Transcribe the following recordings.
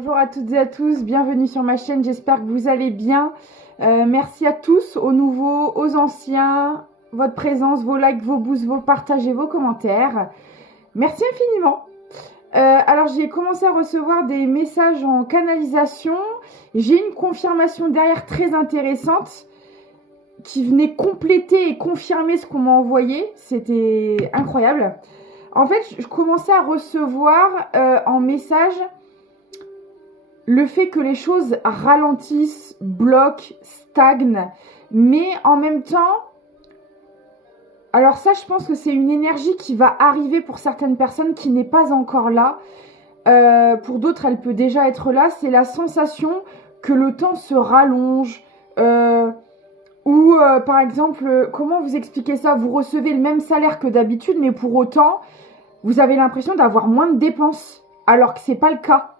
Bonjour à toutes et à tous, bienvenue sur ma chaîne, j'espère que vous allez bien. Merci à tous, aux nouveaux, aux anciens, votre présence, vos likes, vos boosts, vos partages et vos commentaires. Merci infiniment. Alors j'ai commencé à recevoir des messages en canalisation. J'ai une confirmation derrière très intéressante qui venait compléter et confirmer ce qu'on m'a envoyé. C'était incroyable. En fait, je commençais à recevoir en message le fait que les choses ralentissent, bloquent, stagnent, mais en même temps, alors ça, je pense que c'est une énergie qui va arriver pour certaines personnes qui n'est pas encore là. Pour d'autres, elle peut déjà être là. C'est la sensation que le temps se rallonge. Par exemple, comment vous expliquez ça? Vous recevez le même salaire que d'habitude, mais pour autant, vous avez l'impression d'avoir moins de dépenses, alors que c'est pas le cas.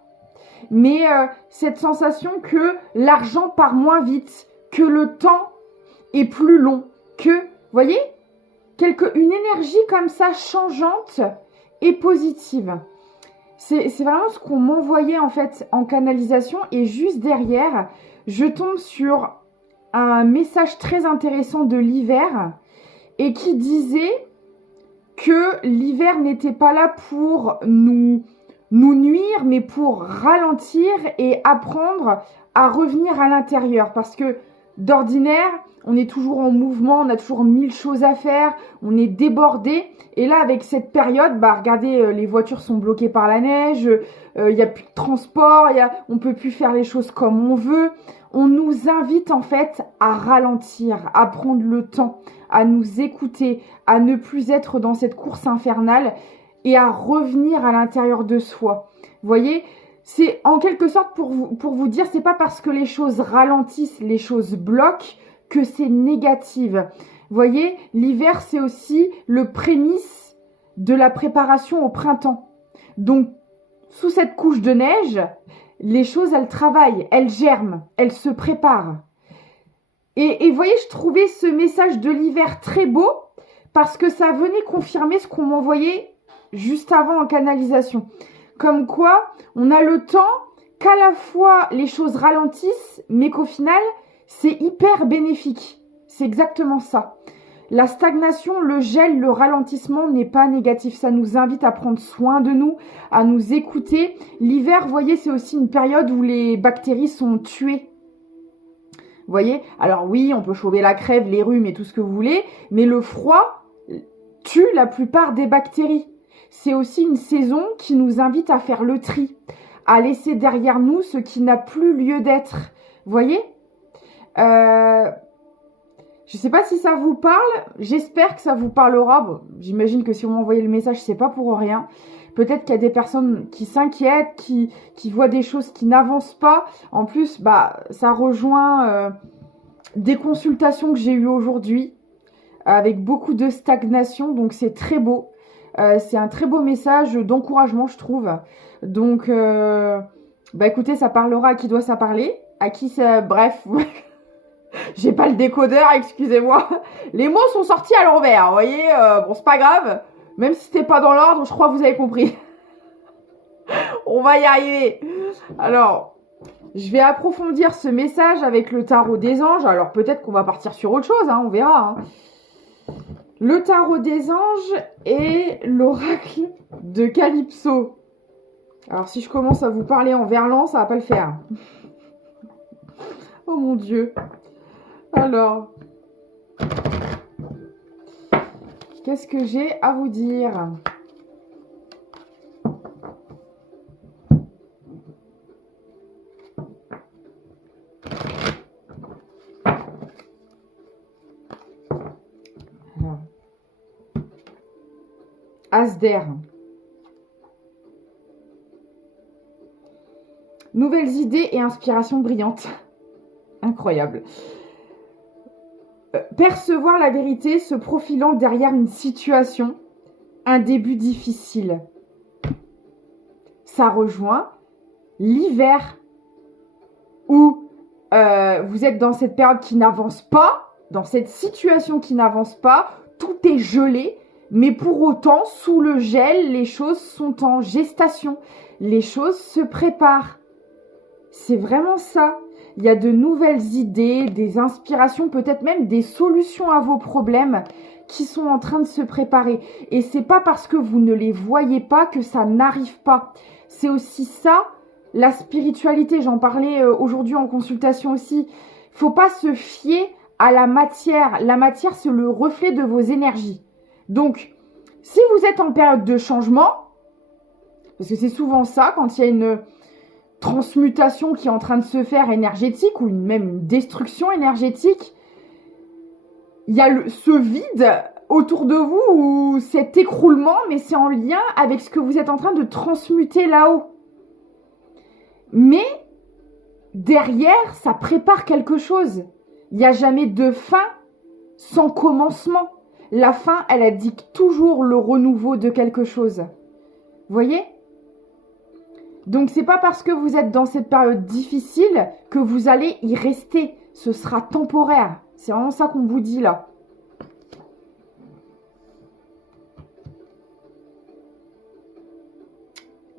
Mais cette sensation que l'argent part moins vite, que le temps est plus long, que, voyez, une énergie comme ça changeante et positive. C'est vraiment ce qu'on m'envoyait en fait en canalisation, et juste derrière, je tombe sur un message très intéressant de l'hiver et qui disait que l'hiver n'était pas là pour nous nuire, mais pour ralentir et apprendre à revenir à l'intérieur. Parce que d'ordinaire, on est toujours en mouvement, on a toujours 1000 choses à faire, on est débordé. Et là, avec cette période, regardez, les voitures sont bloquées par la neige, il n'y a plus de transport, on peut plus faire les choses comme on veut. On nous invite en fait à ralentir, à prendre le temps, à nous écouter, à ne plus être dans cette course infernale et à revenir à l'intérieur de soi. Vous voyez, c'est en quelque sorte pour vous dire, c'est pas parce que les choses ralentissent, les choses bloquent, que c'est négatif. Vous voyez, l'hiver, c'est aussi le prémisse de la préparation au printemps. Donc, sous cette couche de neige, les choses, elles travaillent, elles germent, elles se préparent. Et vous voyez, je trouvais ce message de l'hiver très beau parce que ça venait confirmer ce qu'on m'envoyait juste avant en canalisation. Comme quoi, on a le temps qu'à la fois les choses ralentissent, mais qu'au final, c'est hyper bénéfique. C'est exactement ça. La stagnation, le gel, le ralentissement n'est pas négatif. Ça nous invite à prendre soin de nous, à nous écouter. L'hiver, vous voyez, c'est aussi une période où les bactéries sont tuées. Vous voyez? Alors oui, on peut chauffer la crève, les rhumes et tout ce que vous voulez, mais le froid tue la plupart des bactéries. C'est aussi une saison qui nous invite à faire le tri, à laisser derrière nous ce qui n'a plus lieu d'être. Vous voyez? Je ne sais pas si ça vous parle, j'espère que ça vous parlera. Bon, j'imagine que si on m'envoyait le message, c'est pas pour rien. Peut-être qu'il y a des personnes qui s'inquiètent, qui voient des choses qui n'avancent pas. En plus, ça rejoint des consultations que j'ai eues aujourd'hui, avec beaucoup de stagnation, donc c'est très beau. C'est un très beau message d'encouragement, je trouve. Donc, écoutez, ça parlera à qui doit ça parler, à qui ça... Bref, j'ai pas le décodeur, excusez-moi. Les mots sont sortis à l'envers, vous voyez. Bon, c'est pas grave. Même si c'était pas dans l'ordre, je crois que vous avez compris. On va y arriver. Alors, je vais approfondir ce message avec le tarot des anges. Alors, peut-être qu'on va partir sur autre chose, on verra. Le tarot des anges et l'oracle de Calypso. Alors, si je commence à vous parler en verlan, ça va pas le faire. Oh mon Dieu. Alors, qu'est-ce que j'ai à vous dire? As d'air. Nouvelles idées et inspirations brillantes. Incroyable. Percevoir la vérité se profilant derrière une situation, un début difficile. Ça rejoint l'hiver où vous êtes dans cette période qui n'avance pas, dans cette situation qui n'avance pas, tout est gelé, mais pour autant, sous le gel, les choses sont en gestation, les choses se préparent. C'est vraiment ça. Il y a de nouvelles idées, des inspirations, peut-être même des solutions à vos problèmes qui sont en train de se préparer. Et c'est pas parce que vous ne les voyez pas que ça n'arrive pas. C'est aussi ça, la spiritualité. J'en parlais aujourd'hui en consultation aussi. Faut pas se fier à la matière. La matière, c'est le reflet de vos énergies. Donc, si vous êtes en période de changement, parce que c'est souvent ça, quand il y a une transmutation qui est en train de se faire énergétique, ou même une destruction énergétique, il y a ce vide autour de vous, ou cet écroulement, mais c'est en lien avec ce que vous êtes en train de transmuter là-haut. Mais derrière, ça prépare quelque chose. Il n'y a jamais de fin sans commencement. La fin, elle indique toujours le renouveau de quelque chose. Vous voyez ? Donc, c'est pas parce que vous êtes dans cette période difficile que vous allez y rester. Ce sera temporaire. C'est vraiment ça qu'on vous dit là.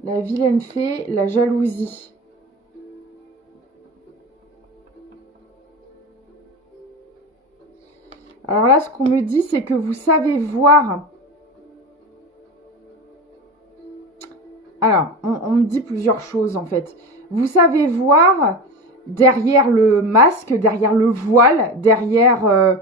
La vilaine fée, la jalousie. Alors là, ce qu'on me dit, c'est que vous savez voir. Alors, on me dit plusieurs choses en fait. Vous savez voir derrière le masque, derrière le voile, derrière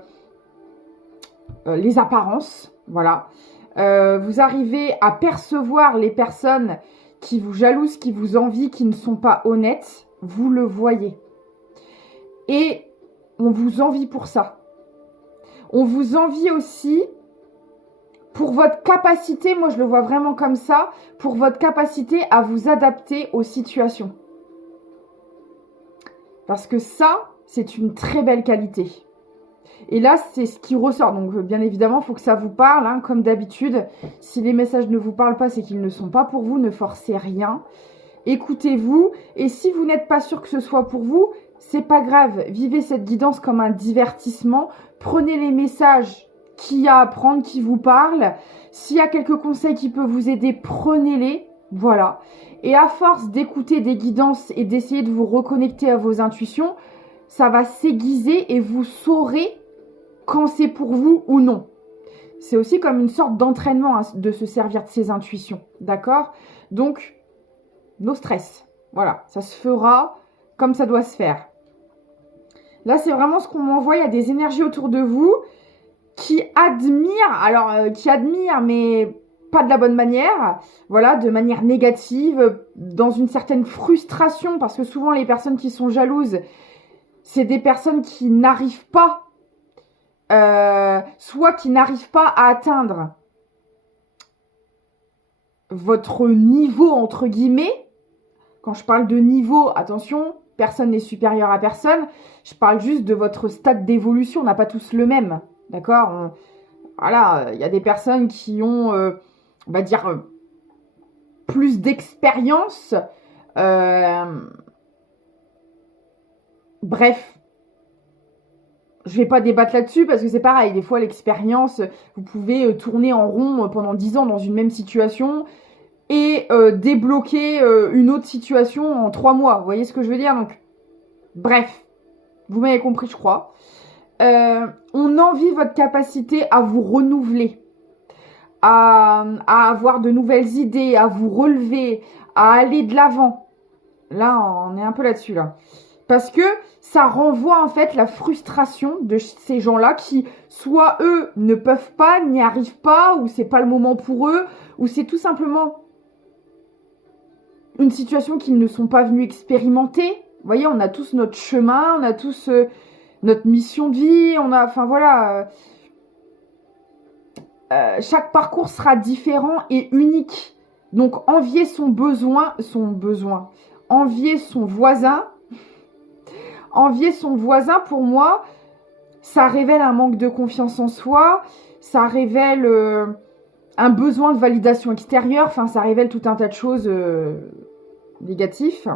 les apparences. Voilà. Vous arrivez à percevoir les personnes qui vous jalousent, qui vous envient, qui ne sont pas honnêtes. Vous le voyez. Et on vous envie pour ça. On vous envie aussi pour votre capacité, moi je le vois vraiment comme ça, pour votre capacité à vous adapter aux situations. Parce que ça, c'est une très belle qualité. Et là, c'est ce qui ressort. Donc bien évidemment, il faut que ça vous parle, hein, comme d'habitude. Si les messages ne vous parlent pas, c'est qu'ils ne sont pas pour vous, ne forcez rien. Écoutez-vous, et si vous n'êtes pas sûr que ce soit pour vous, c'est pas grave. Vivez cette guidance comme un divertissement. Prenez les messages qu'il y a à prendre, qui vous parlent. S'il y a quelques conseils qui peuvent vous aider, prenez-les. Voilà. Et à force d'écouter des guidances et d'essayer de vous reconnecter à vos intuitions, ça va s'aiguiser et vous saurez quand c'est pour vous ou non. C'est aussi comme une sorte d'entraînement, hein, de se servir de ses intuitions. D'accord ? Donc, no stress. Voilà, ça se fera comme ça doit se faire. Là, c'est vraiment ce qu'on m'envoie. Il y a des énergies autour de vous qui admirent, qui admirent, mais pas de la bonne manière, voilà, de manière négative, dans une certaine frustration, parce que souvent les personnes qui sont jalouses, c'est des personnes qui n'arrivent pas, soit qui n'arrivent pas à atteindre votre niveau, entre guillemets. Quand je parle de niveau, attention, personne n'est supérieur à personne, je parle juste de votre stade d'évolution, on n'a pas tous le même. D'accord ? Voilà, il y a des personnes qui ont, on va dire, plus d'expérience. Bref, je vais pas débattre là-dessus parce que c'est pareil. Des fois, l'expérience, vous pouvez tourner en rond pendant 10 ans dans une même situation et débloquer une autre situation en 3 mois. Vous voyez ce que je veux dire ? Donc, bref, vous m'avez compris, je crois. On envie votre capacité à vous renouveler, à avoir de nouvelles idées, à vous relever, à aller de l'avant. Là, on est un peu là-dessus, là. Parce que ça renvoie en fait la frustration de ces gens-là qui, soit eux, ne peuvent pas, n'y arrivent pas, ou c'est pas le moment pour eux, ou c'est tout simplement une situation qu'ils ne sont pas venus expérimenter. Vous voyez, on a tous notre chemin, on a tous notre mission de vie, on a, enfin voilà, chaque parcours sera différent et unique. Donc envier son besoin, envier son voisin pour moi, ça révèle un manque de confiance en soi, ça révèle un besoin de validation extérieure, enfin ça révèle tout un tas de choses négatifs.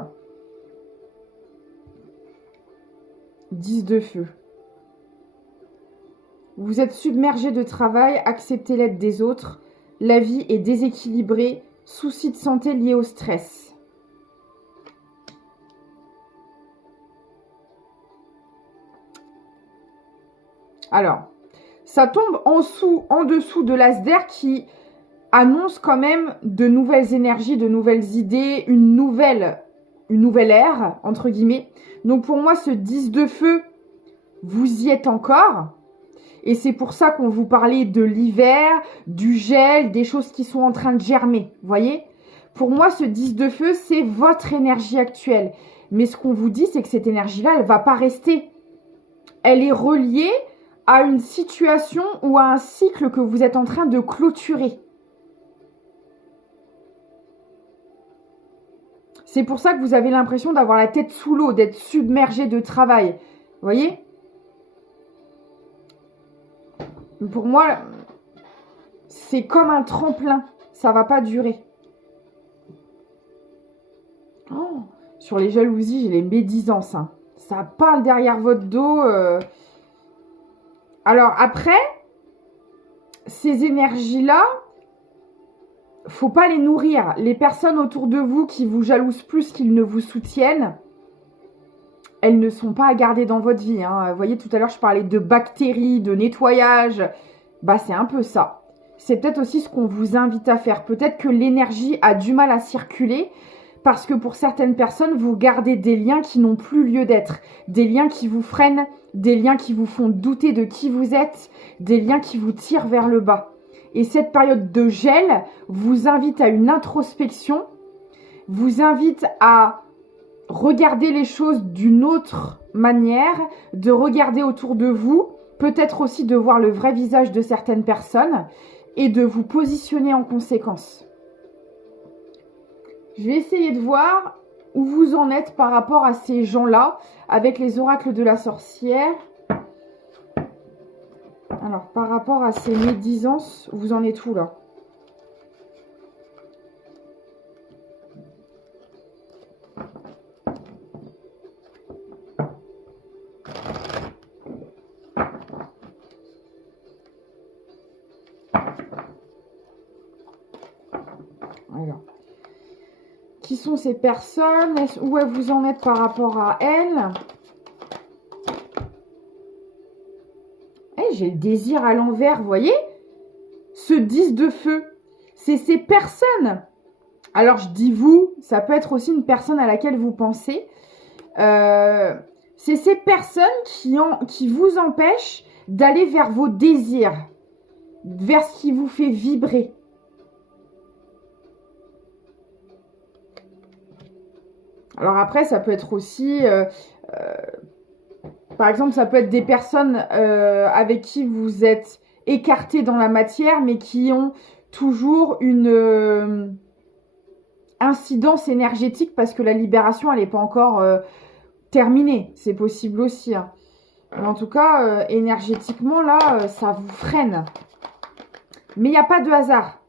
10 de feu. Vous êtes submergé de travail, acceptez l'aide des autres. La vie est déséquilibrée, soucis de santé liés au stress. Alors, ça tombe en dessous de l'as d'air qui annonce quand même de nouvelles énergies, de nouvelles idées, une nouvelle ère, entre guillemets. Donc pour moi, ce 10 de feu, vous y êtes encore. Et c'est pour ça qu'on vous parlait de l'hiver, du gel, des choses qui sont en train de germer. Vous voyez? Pour moi, ce 10 de feu, c'est votre énergie actuelle. Mais ce qu'on vous dit, c'est que cette énergie-là, elle ne va pas rester. Elle est reliée à une situation ou à un cycle que vous êtes en train de clôturer. C'est pour ça que vous avez l'impression d'avoir la tête sous l'eau, d'être submergé de travail. Vous voyez? Pour moi, c'est comme un tremplin. Ça ne va pas durer. Oh, sur les jalousies, j'ai les médisances. Hein. Ça parle derrière votre dos. Alors après, ces énergies-là, faut pas les nourrir. Les personnes autour de vous qui vous jalousent plus qu'ils ne vous soutiennent, elles ne sont pas à garder dans votre vie. Hein. Vous voyez, tout à l'heure, je parlais de bactéries, de nettoyage. Bah, c'est un peu ça. C'est peut-être aussi ce qu'on vous invite à faire. Peut-être que l'énergie a du mal à circuler parce que pour certaines personnes, vous gardez des liens qui n'ont plus lieu d'être. Des liens qui vous freinent, des liens qui vous font douter de qui vous êtes, des liens qui vous tirent vers le bas. Et cette période de gel vous invite à une introspection, vous invite à regarder les choses d'une autre manière, de regarder autour de vous, peut-être aussi de voir le vrai visage de certaines personnes et de vous positionner en conséquence. Je vais essayer de voir où vous en êtes par rapport à ces gens-là avec les oracles de la sorcière. Alors, par rapport à ces médisances, vous en êtes où là? Alors, qui sont ces personnes? Où vous en êtes par rapport à elles? J'ai le désir à l'envers, vous voyez? Ce 10 de feu, c'est ces personnes. Alors, je dis vous, ça peut être aussi une personne à laquelle vous pensez. C'est ces personnes qui vous empêchent d'aller vers vos désirs, vers ce qui vous fait vibrer. Alors après, ça peut être aussi... par exemple, ça peut être des personnes avec qui vous êtes écartés dans la matière, mais qui ont toujours une incidence énergétique parce que la libération, elle n'est pas encore terminée. C'est possible aussi. Hein. Mais en tout cas, énergétiquement, là, ça vous freine. Mais il n'y a pas de hasard.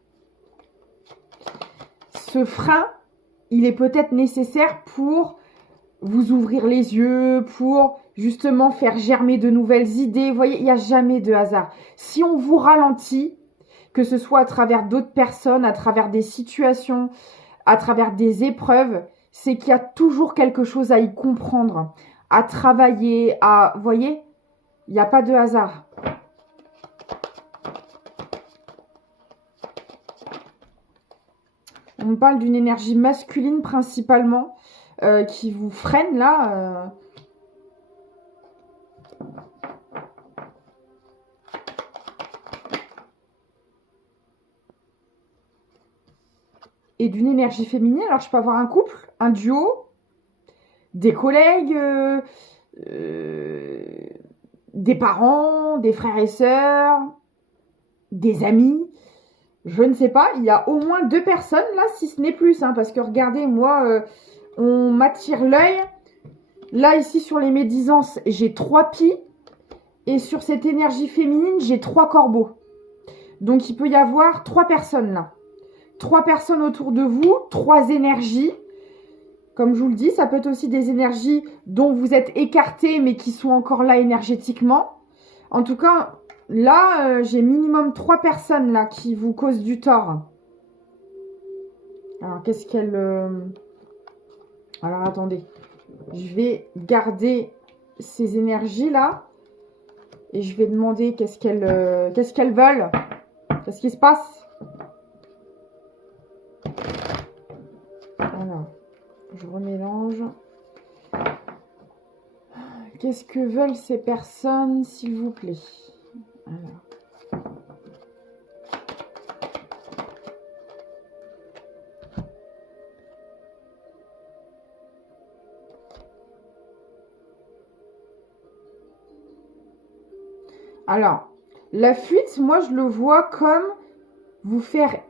Ce frein, il est peut-être nécessaire pour vous ouvrir les yeux, pour justement faire germer de nouvelles idées. Vous voyez, il n'y a jamais de hasard. Si on vous ralentit, que ce soit à travers d'autres personnes, à travers des situations, à travers des épreuves, c'est qu'il y a toujours quelque chose à y comprendre, à travailler, à... Vous voyez, il n'y a pas de hasard. On me parle d'une énergie masculine principalement qui vous freine là. Et d'une énergie féminine. Alors, je peux avoir un couple, un duo, des collègues, des parents, des frères et sœurs, des amis. Je ne sais pas, il y a au moins 2 personnes là, si ce n'est plus. Hein, parce que regardez, moi, on m'attire l'œil. Là, ici, sur les médisances, j'ai 3 pies. Et sur cette énergie féminine, j'ai 3 corbeaux. Donc, il peut y avoir 3 personnes là. 3 personnes autour de vous, 3 énergies. Comme je vous le dis, ça peut être aussi des énergies dont vous êtes écartés, mais qui sont encore là énergétiquement. En tout cas, là, j'ai minimum 3 personnes là qui vous causent du tort. Alors, qu'est-ce qu'elle... Alors, attendez. Je vais garder ces énergies là. Et je vais demander qu'est-ce qu'elles veulent. Qu'est-ce qui se passe? Alors, je remélange. Qu'est-ce que veulent ces personnes, s'il vous plaît? Alors. Alors, la fuite, moi, je le vois comme vous faire...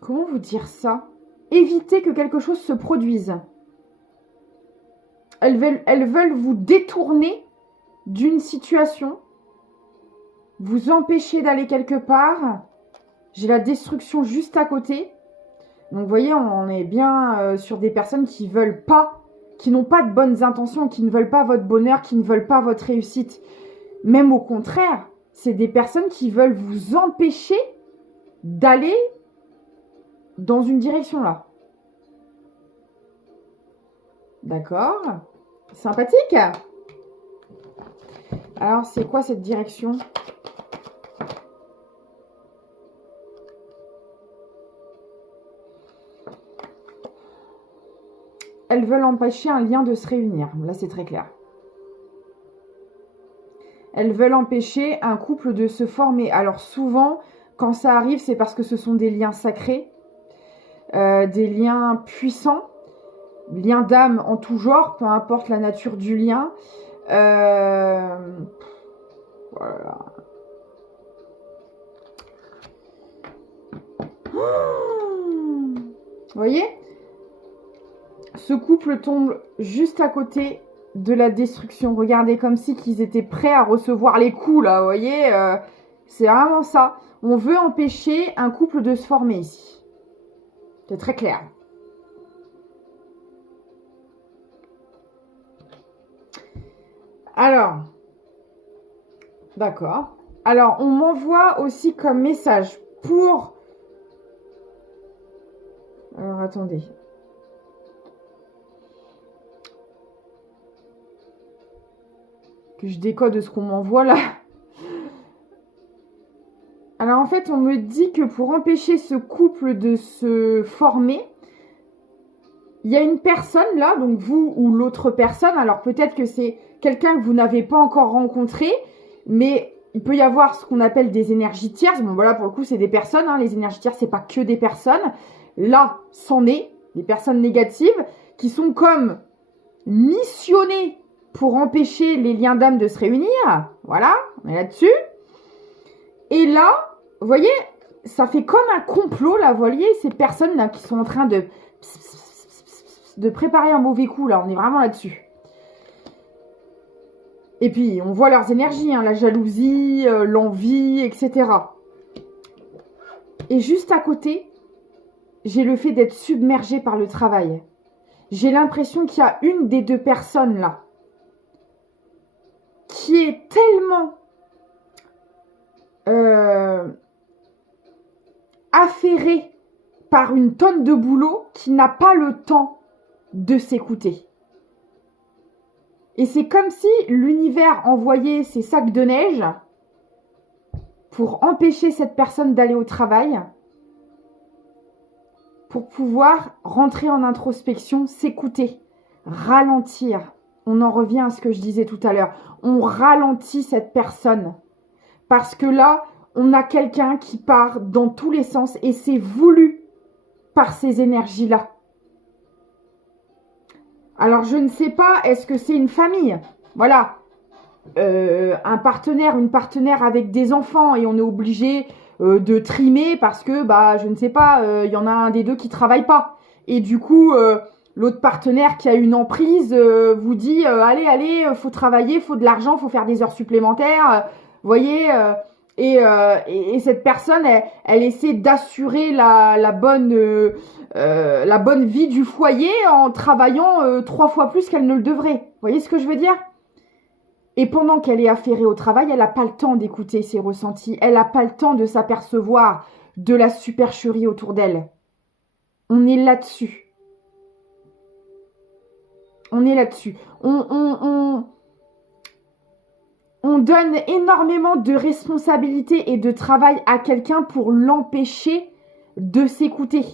Comment vous dire ça? Éviter que quelque chose se produise. Elles veulent vous détourner d'une situation, vous empêcher d'aller quelque part. J'ai la destruction juste à côté. Donc, vous voyez, on est bien sur des personnes qui veulent pas, qui n'ont pas de bonnes intentions, qui ne veulent pas votre bonheur, qui ne veulent pas votre réussite. Même au contraire, c'est des personnes qui veulent vous empêcher d'aller dans une direction là. D'accord. Sympathique. Alors, c'est quoi cette direction? Elles veulent empêcher un lien de se réunir. Là, c'est très clair. Elles veulent empêcher un couple de se former. Alors, souvent, quand ça arrive, c'est parce que ce sont des liens sacrés, des liens puissants, liens d'âme en tout genre, peu importe la nature du lien. Voilà. Vous voyez? Ce couple tombe juste à côté de la destruction. Regardez, comme si qu'ils étaient prêts à recevoir les coups, là, vous voyez? C'est vraiment ça. On veut empêcher un couple de se former ici. C'est très clair. Alors, d'accord. Alors, on m'envoie aussi comme message pour... Alors, attendez. Que je décode ce qu'on m'envoie là. Alors, en fait, on me dit que pour empêcher ce couple de se former, il y a une personne là, donc vous ou l'autre personne, alors peut-être que c'est quelqu'un que vous n'avez pas encore rencontré, mais il peut y avoir ce qu'on appelle des énergies tierces. Bon voilà, pour le coup, c'est des personnes, hein. Les énergies tierces, c'est pas que des personnes. Là, c'en est, des personnes négatives qui sont comme missionnées pour empêcher les liens d'âme de se réunir. Voilà, on est là-dessus. Et là, vous voyez, ça fait comme un complot, là, vous voyez, ces personnes là qui sont en train de préparer un mauvais coup, là, on est vraiment là-dessus. Et puis, on voit leurs énergies, hein, la jalousie, l'envie, etc. Et juste à côté, j'ai le fait d'être submergée par le travail. J'ai l'impression qu'il y a une des deux personnes, là, qui est tellement affairée par une tonne de boulot qui n'a pas le temps de s'écouter. Et c'est comme si l'univers envoyait ses sacs de neige pour empêcher cette personne d'aller au travail, pour pouvoir rentrer en introspection, s'écouter, ralentir. On en revient à ce que je disais tout à l'heure. On ralentit cette personne. Parce que là, on a quelqu'un qui part dans tous les sens et c'est voulu par ces énergies-là. Alors, je ne sais pas, est-ce que c'est une famille? Voilà. Un partenaire, une partenaire avec des enfants et on est obligé de trimer parce que, bah, je ne sais pas, y en a un des deux qui travaille pas. Et du coup, l'autre partenaire qui a une emprise vous dit allez, faut travailler, faut de l'argent, faut faire des heures supplémentaires. Vous voyez et cette personne, elle essaie d'assurer la bonne vie du foyer en travaillant 3 fois plus qu'elle ne le devrait. Vous voyez ce que je veux dire? Et pendant qu'elle est affairée au travail, elle n'a pas le temps d'écouter ses ressentis. Elle n'a pas le temps de s'apercevoir de la supercherie autour d'elle. On est là-dessus. On est là-dessus. On donne énormément de responsabilités et de travail à quelqu'un pour l'empêcher de s'écouter.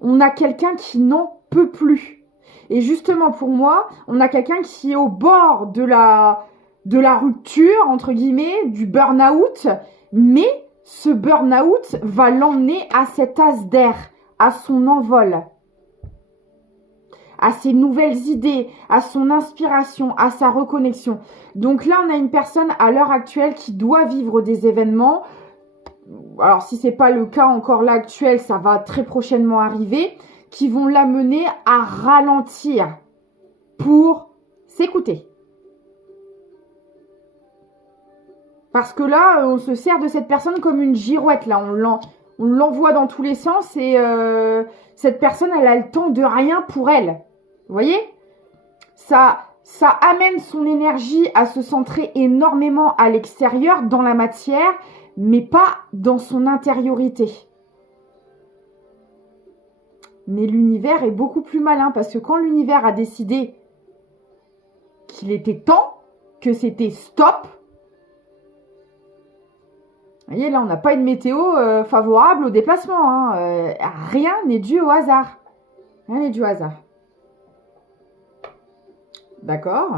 On a quelqu'un qui n'en peut plus. Et justement, pour moi, on a quelqu'un qui est au bord de la rupture, entre guillemets, du burn-out, mais ce burn-out va l'emmener à cet as d'air, à son envol, à ses nouvelles idées, à son inspiration, à sa reconnexion. Donc là, on a une personne à l'heure actuelle qui doit vivre des événements. Alors, si ce n'est pas le cas encore là actuel, ça va très prochainement arriver, qui vont l'amener à ralentir pour s'écouter. Parce que là, on se sert de cette personne comme une girouette. Là, on l'envoie dans tous les sens et cette personne, elle a le temps de rien pour elle. Vous voyez ? Ça amène son énergie à se centrer énormément à l'extérieur, dans la matière, mais pas dans son intériorité. Mais l'univers est beaucoup plus malin parce que quand l'univers a décidé qu'il était temps, que c'était stop, vous voyez, là, on n'a pas une météo favorable au déplacement. Hein. Rien n'est dû au hasard. Rien n'est dû au hasard. D'accord.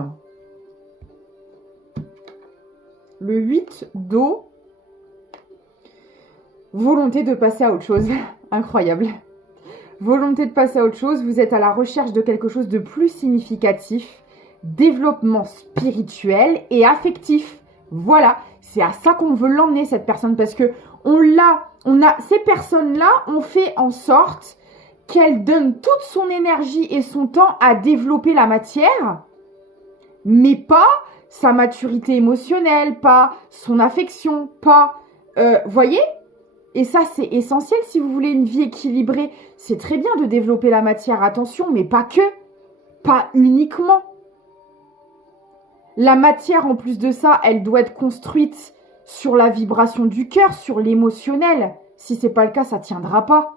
Le 8 d'eau. Volonté de passer à autre chose. Incroyable. Volonté de passer à autre chose. Vous êtes à la recherche de quelque chose de plus significatif. Développement spirituel et affectif. Voilà. C'est à ça qu'on veut l'emmener, cette personne. Parce que ces personnes-là ont fait en sorte qu'elles donnent toute son énergie et son temps à développer la matière, mais pas sa maturité émotionnelle, pas son affection, pas... voyez ? Et ça, c'est essentiel si vous voulez une vie équilibrée. C'est très bien de développer la matière, attention, mais pas que. Pas uniquement. La matière, en plus de ça, elle doit être construite sur la vibration du cœur, sur l'émotionnel. Si c'est pas le cas, ça tiendra pas.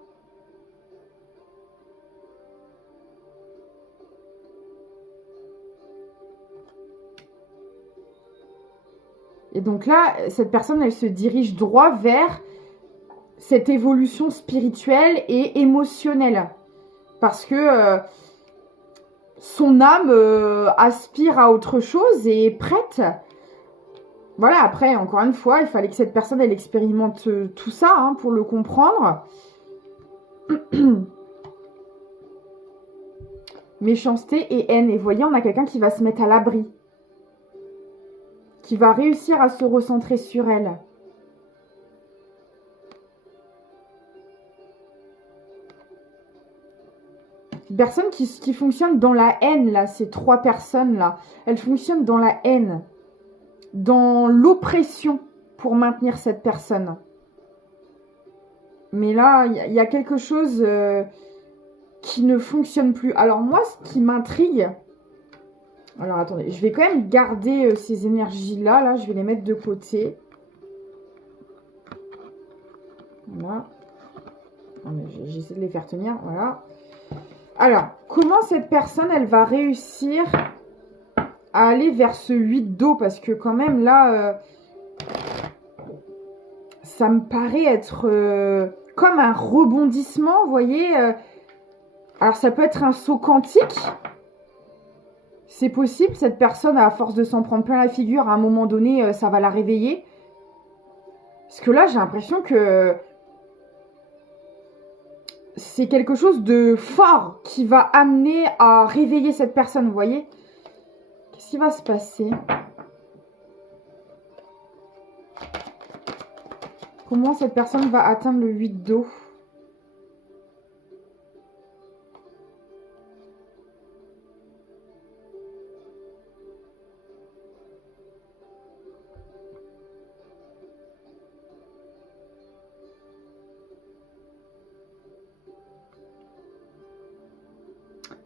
Et donc là, cette personne, elle se dirige droit vers cette évolution spirituelle et émotionnelle. Parce que son âme aspire à autre chose et est prête. Voilà, après, encore une fois, il fallait que cette personne, elle expérimente tout ça hein, pour le comprendre. Méchanceté et haine. Et vous voyez, on a quelqu'un qui va se mettre à l'abri. Qui va réussir à se recentrer sur elle. Personne qui fonctionne dans la haine, là, ces trois personnes-là, elles fonctionnent dans la haine, dans l'oppression pour maintenir cette personne. Mais là, il y a quelque chose qui ne fonctionne plus. Alors moi, ce qui m'intrigue... Alors attendez, je vais quand même garder ces énergies-là, là, je vais les mettre de côté. Voilà. J'essaie de les faire tenir, voilà. Alors, comment cette personne, elle va réussir à aller vers ce 8 d'eau? Parce que quand même, là, ça me paraît être comme un rebondissement, vous voyez. Alors, ça peut être un saut quantique. C'est possible, cette personne, à force de s'en prendre plein la figure, à un moment donné, ça va la réveiller. Parce que là, j'ai l'impression que... c'est quelque chose de fort qui va amener à réveiller cette personne, vous voyez? Qu'est-ce qui va se passer? Comment cette personne va atteindre le 8 d'eau?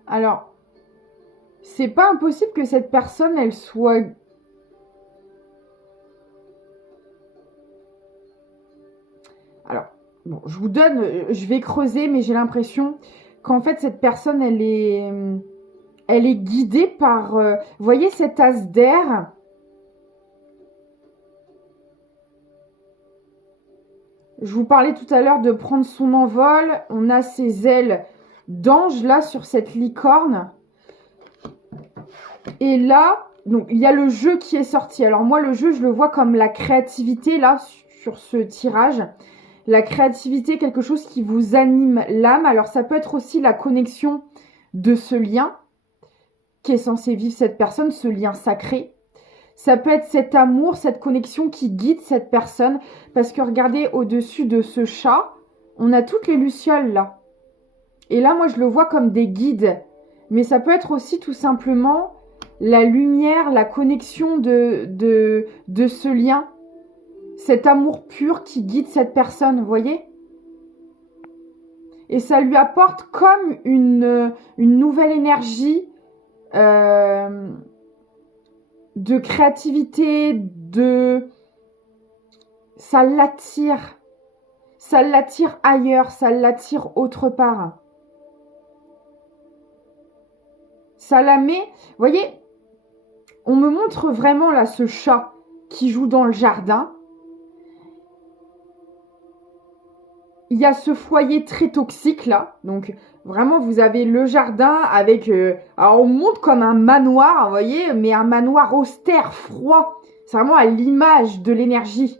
Alors, c'est pas impossible que cette personne, elle soit... Alors, bon, je vous donne... Je vais creuser, mais j'ai l'impression qu'en fait, cette personne, elle est elle est guidée par, vous voyez cet as d'air? Je vous parlais tout à l'heure de prendre son envol. On a ses ailes d'ange là sur cette licorne. Et là, donc il y a le jeu qui est sorti. Alors moi, le jeu, je le vois comme la créativité là sur ce tirage. La créativité, quelque chose qui vous anime l'âme. Alors ça peut être aussi la connexion de ce lien qui est censé vivre cette personne, ce lien sacré. Ça peut être cet amour, cette connexion qui guide cette personne. Parce que regardez, au-dessus de ce chat, on a toutes les lucioles là. Et là, moi, je le vois comme des guides. Mais ça peut être aussi tout simplement la lumière, la connexion de ce lien. Cet amour pur qui guide cette personne, vous voyez? Et ça lui apporte comme une nouvelle énergie de créativité, ça l'attire ailleurs, ça l'attire autre part. Ça la met, vous voyez, on me montre vraiment là ce chat qui joue dans le jardin. Il y a ce foyer très toxique là, donc vraiment vous avez le jardin avec, alors on monte comme un manoir, vous voyez, mais un manoir austère, froid. C'est vraiment à l'image de l'énergie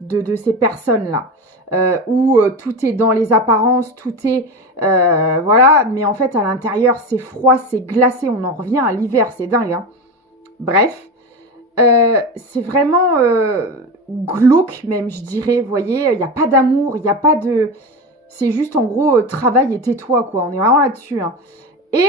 de ces personnes là, où tout est dans les apparences, tout est, voilà, mais en fait à l'intérieur c'est froid, c'est glacé, on en revient à l'hiver, c'est dingue, hein. Bref. C'est vraiment glauque même, je dirais, vous voyez, il n'y a pas d'amour, il n'y a pas de... C'est juste en gros, travaille et tais-toi, quoi, on est vraiment là-dessus. Hein. Et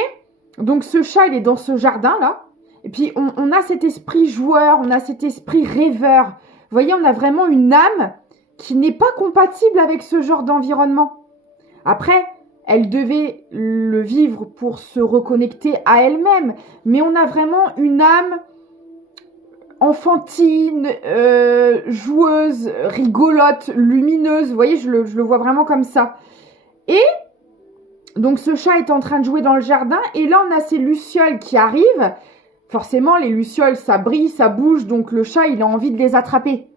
donc ce chat, il est dans ce jardin-là, et puis on a cet esprit joueur, on a cet esprit rêveur. Vous voyez, on a vraiment une âme qui n'est pas compatible avec ce genre d'environnement. Après, elle devait le vivre pour se reconnecter à elle-même, mais on a vraiment une âme enfantine, joueuse, rigolote, lumineuse. Vous voyez, je le vois vraiment comme ça. Et donc ce chat est en train de jouer dans le jardin. Et là, on a ces lucioles qui arrivent. Forcément, les lucioles, ça brille, ça bouge. Donc le chat, il a envie de les attraper.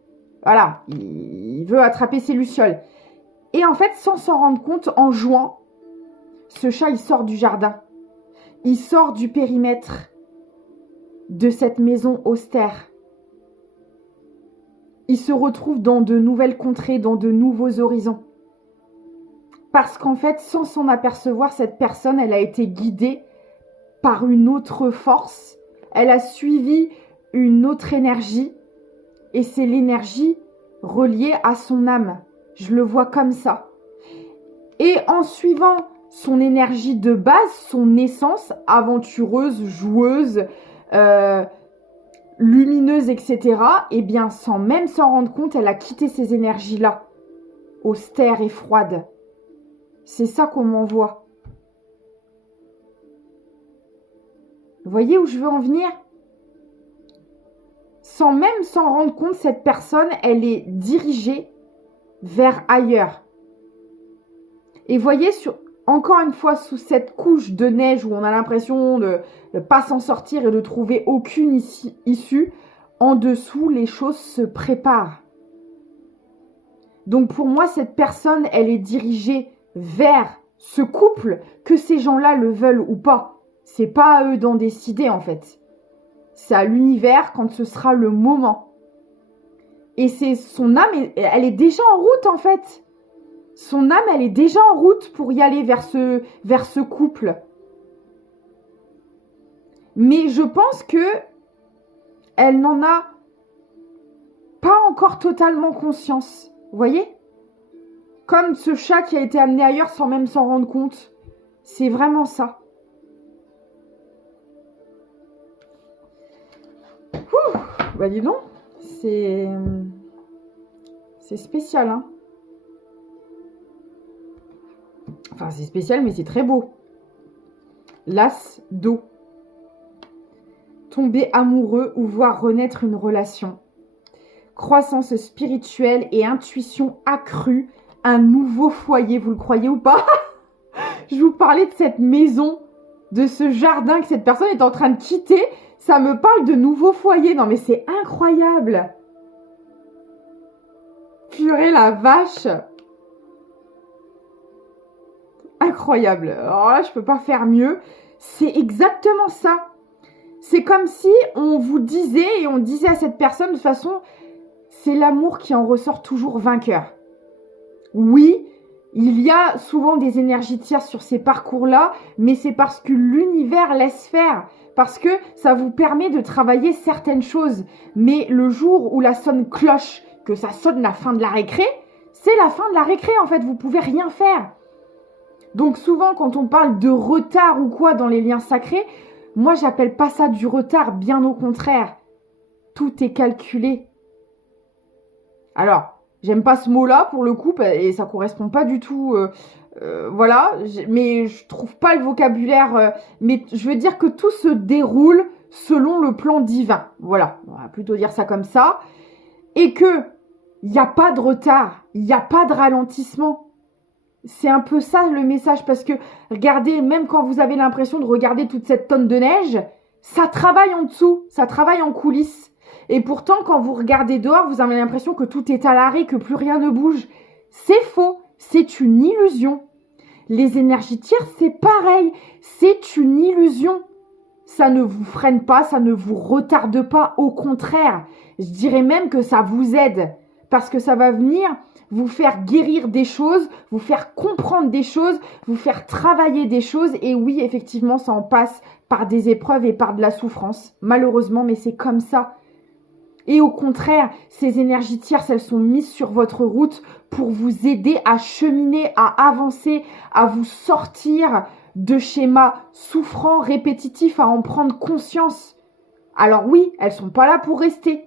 Voilà, il veut attraper ces lucioles. Et en fait, sans s'en rendre compte, en jouant, ce chat, il sort du jardin. Il sort du périmètre de cette maison austère. Il se retrouve dans de nouvelles contrées, dans de nouveaux horizons. Parce qu'en fait, sans s'en apercevoir, cette personne, elle a été guidée par une autre force. Elle a suivi une autre énergie. Et c'est l'énergie reliée à son âme. Je le vois comme ça. Et en suivant son énergie de base, son essence aventureuse, joueuse, lumineuse, etc., eh bien, sans même s'en rendre compte, elle a quitté ces énergies-là, austères et froides. C'est ça qu'on m'envoie. Vous voyez où je veux en venir? Sans même s'en rendre compte, cette personne, elle est dirigée vers ailleurs. Et voyez, encore une fois, sous cette couche de neige où on a l'impression de ne pas s'en sortir et de trouver aucune issue, en dessous, les choses se préparent. Donc pour moi, cette personne, elle est dirigée vers ce couple, que ces gens-là le veulent ou pas. C'est pas à eux d'en décider en fait. C'est à l'univers quand ce sera le moment. Et c'est son âme, elle est déjà en route en fait. Son âme, elle est déjà en route pour y aller vers ce couple. Mais je pense que elle n'en a pas encore totalement conscience. Vous voyez? Comme ce chat qui a été amené ailleurs sans même s'en rendre compte. C'est vraiment ça. Ouh, bah dis donc, c'est spécial, hein. Enfin, c'est spécial, mais c'est très beau. L'as d'eau. Tomber amoureux ou voir renaître une relation. Croissance spirituelle et intuition accrue. Un nouveau foyer, vous le croyez ou pas? Je vous parlais de cette maison de ce jardin que cette personne est en train de quitter. Ça me parle de nouveaux foyers. Non mais c'est incroyable. Purée la vache. Incroyable. Alors là, je peux pas faire mieux. C'est exactement ça. C'est comme si on vous disait et on disait à cette personne, de toute façon, c'est l'amour qui en ressort toujours vainqueur. Oui, il y a souvent des énergies tierces sur ces parcours-là, mais c'est parce que l'univers laisse faire, parce que ça vous permet de travailler certaines choses. Mais le jour où la sonne cloche, que ça sonne la fin de la récré, c'est la fin de la récré en fait, vous pouvez rien faire. Donc souvent quand on parle de retard ou quoi dans les liens sacrés, moi j'appelle pas ça du retard, bien au contraire. Tout est calculé. Alors, j'aime pas ce mot-là pour le coup, et ça correspond pas du tout, voilà, mais je trouve pas le vocabulaire, mais je veux dire que tout se déroule selon le plan divin. Voilà, on va plutôt dire ça comme ça. Et que il n'y a pas de retard, il n'y a pas de ralentissement. C'est un peu ça le message, parce que regardez, même quand vous avez l'impression de regarder toute cette tonne de neige, ça travaille en dessous, ça travaille en coulisses. Et pourtant, quand vous regardez dehors, vous avez l'impression que tout est à l'arrêt, que plus rien ne bouge. C'est faux, c'est une illusion. Les énergies tierces, c'est pareil, c'est une illusion. Ça ne vous freine pas, ça ne vous retarde pas, au contraire. Je dirais même que ça vous aide, parce que ça va venir vous faire guérir des choses, vous faire comprendre des choses, vous faire travailler des choses. Et oui, effectivement, ça en passe par des épreuves et par de la souffrance, malheureusement, mais c'est comme ça. Et au contraire, ces énergies tierces, elles sont mises sur votre route pour vous aider à cheminer, à avancer, à vous sortir de schémas souffrants, répétitifs, à en prendre conscience. Alors oui, elles sont pas là pour rester,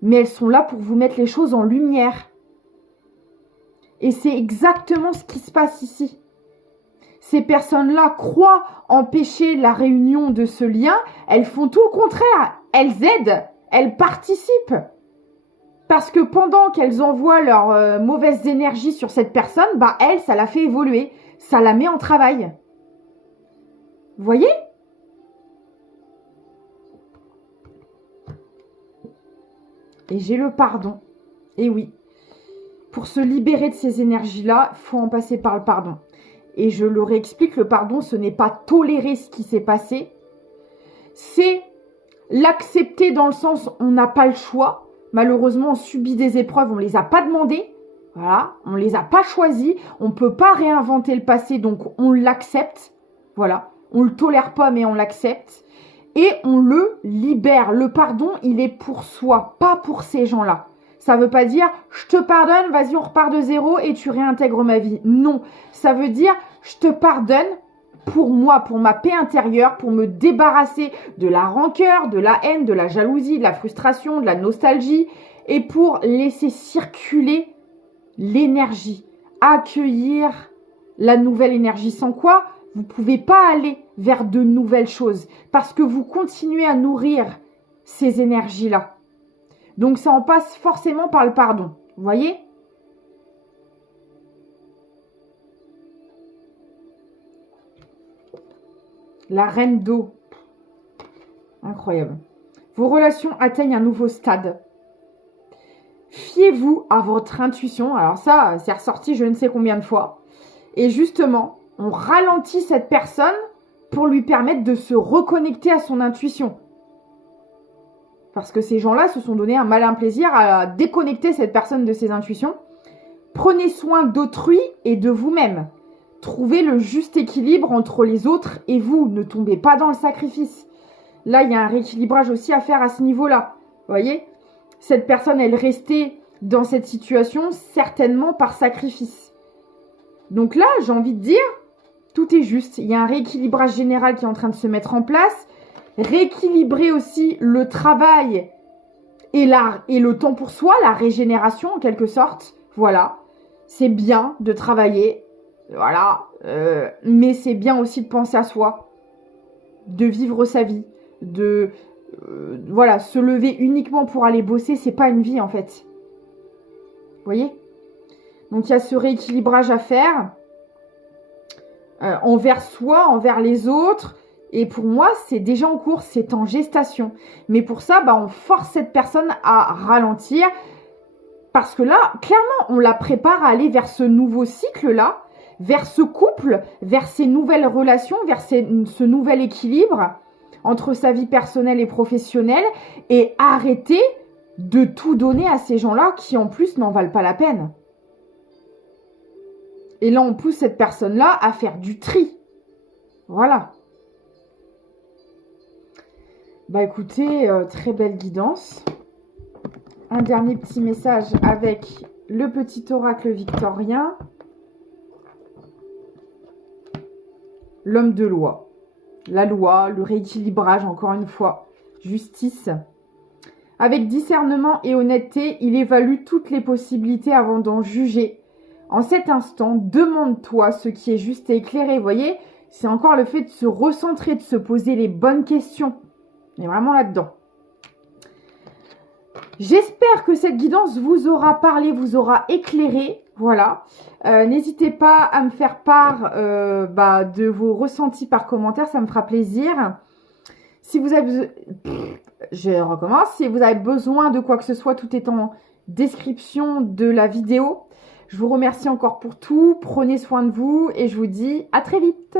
mais elles sont là pour vous mettre les choses en lumière. Et c'est exactement ce qui se passe ici. Ces personnes-là croient empêcher la réunion de ce lien, elles font tout le contraire, elles aident, elles participent. Parce que pendant qu'elles envoient leur mauvaise énergie sur cette personne, elle, ça la fait évoluer, ça la met en travail. Vous voyez ? Et j'ai le pardon. Et oui, pour se libérer de ces énergies-là, il faut en passer par le pardon. Et je le réexplique, le pardon, ce n'est pas tolérer ce qui s'est passé. C'est l'accepter dans le sens, on n'a pas le choix. Malheureusement, on subit des épreuves, on ne les a pas demandées. Voilà, on ne les a pas choisies. On ne peut pas réinventer le passé, donc on l'accepte. Voilà, on ne le tolère pas, mais on l'accepte. Et on le libère. Le pardon, il est pour soi, pas pour ces gens-là. Ça veut pas dire « je te pardonne, vas-y on repart de zéro et tu réintègres ma vie ». Non, ça veut dire « je te pardonne pour moi, pour ma paix intérieure, pour me débarrasser de la rancœur, de la haine, de la jalousie, de la frustration, de la nostalgie et pour laisser circuler l'énergie, accueillir la nouvelle énergie. Sans quoi, vous ne pouvez pas aller vers de nouvelles choses parce que vous continuez à nourrir ces énergies-là. Donc, ça en passe forcément par le pardon. Vous voyez ? La reine d'eau. Incroyable. Vos relations atteignent un nouveau stade. Fiez-vous à votre intuition. Alors ça, c'est ressorti je ne sais combien de fois. Et justement, on ralentit cette personne pour lui permettre de se reconnecter à son intuition. Parce que ces gens-là se sont donné un malin plaisir à déconnecter cette personne de ses intuitions. Prenez soin d'autrui et de vous-même. Trouvez le juste équilibre entre les autres et vous. Ne tombez pas dans le sacrifice. Là, il y a un rééquilibrage aussi à faire à ce niveau-là. Vous voyez ? Cette personne, elle restait dans cette situation certainement par sacrifice. Donc là, j'ai envie de dire, tout est juste. Il y a un rééquilibrage général qui est en train de se mettre en place. Rééquilibrer aussi le travail et le temps pour soi, la régénération en quelque sorte. Voilà, c'est bien de travailler, voilà, mais c'est bien aussi de penser à soi, de vivre sa vie, de voilà, se lever uniquement pour aller bosser, c'est pas une vie en fait. Vous voyez ? Donc il y a ce rééquilibrage à faire. envers soi, envers les autres. Et pour moi, c'est déjà en cours, c'est en gestation. Mais pour ça, bah, on force cette personne à ralentir. Parce que là, clairement, on la prépare à aller vers ce nouveau cycle-là, vers ce couple, vers ces nouvelles relations, vers ce nouvel équilibre entre sa vie personnelle et professionnelle. Et arrêter de tout donner à ces gens-là qui, en plus, n'en valent pas la peine. Et là, on pousse cette personne-là à faire du tri. Voilà. Bah écoutez, très belle guidance. Un dernier petit message avec le petit oracle victorien. L'homme de loi. La loi, le rééquilibrage, encore une fois. Justice. Avec discernement et honnêteté, il évalue toutes les possibilités avant d'en juger. En cet instant, demande-toi ce qui est juste et éclairé. Vous voyez, c'est encore le fait de se recentrer, de se poser les bonnes questions. On est vraiment là-dedans. J'espère que cette guidance vous aura parlé, vous aura éclairé. Voilà. N'hésitez pas à me faire part de vos ressentis par commentaire, ça me fera plaisir. Si vous avez je recommence. Si vous avez besoin de quoi que ce soit, tout est en description de la vidéo. Je vous remercie encore pour tout. Prenez soin de vous et je vous dis à très vite.